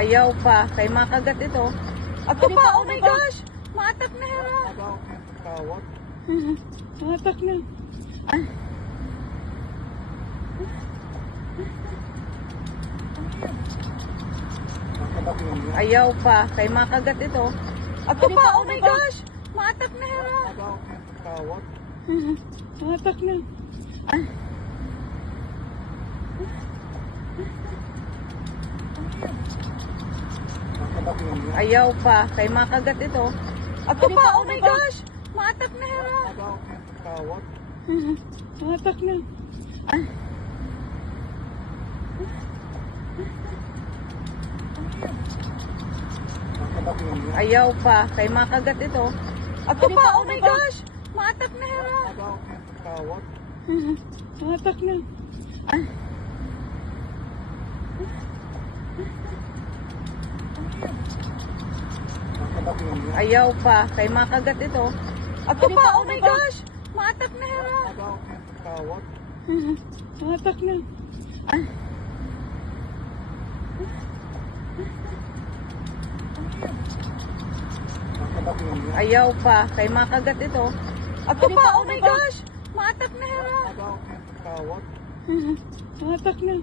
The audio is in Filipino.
Ayaw pa. Kay makagat ito. Ako pa, oh my gosh! Maatak na hero. Maatak na. Ay. Ayaw pa. Kay makagat ito. Ako pa, oh my gosh! Maatak na hero. Maatak na. Ay. Ayaw pa. Kay makagat ito. Ako pa, oh my gosh! Maatak na hero. Maatak na. Ay. Ayaw pa. Kay makagat ito. Ako pa, oh my gosh! Maatak na hero. Maatak na. Ay. Ayaw pa. Kay makagat ito. Ako pa, oh my gosh! Maatak na hero. Maatak na. Ay. Ayaw pa. Kay makagat ito. Ako pa, oh my gosh! Maatak na hero. Maatak na.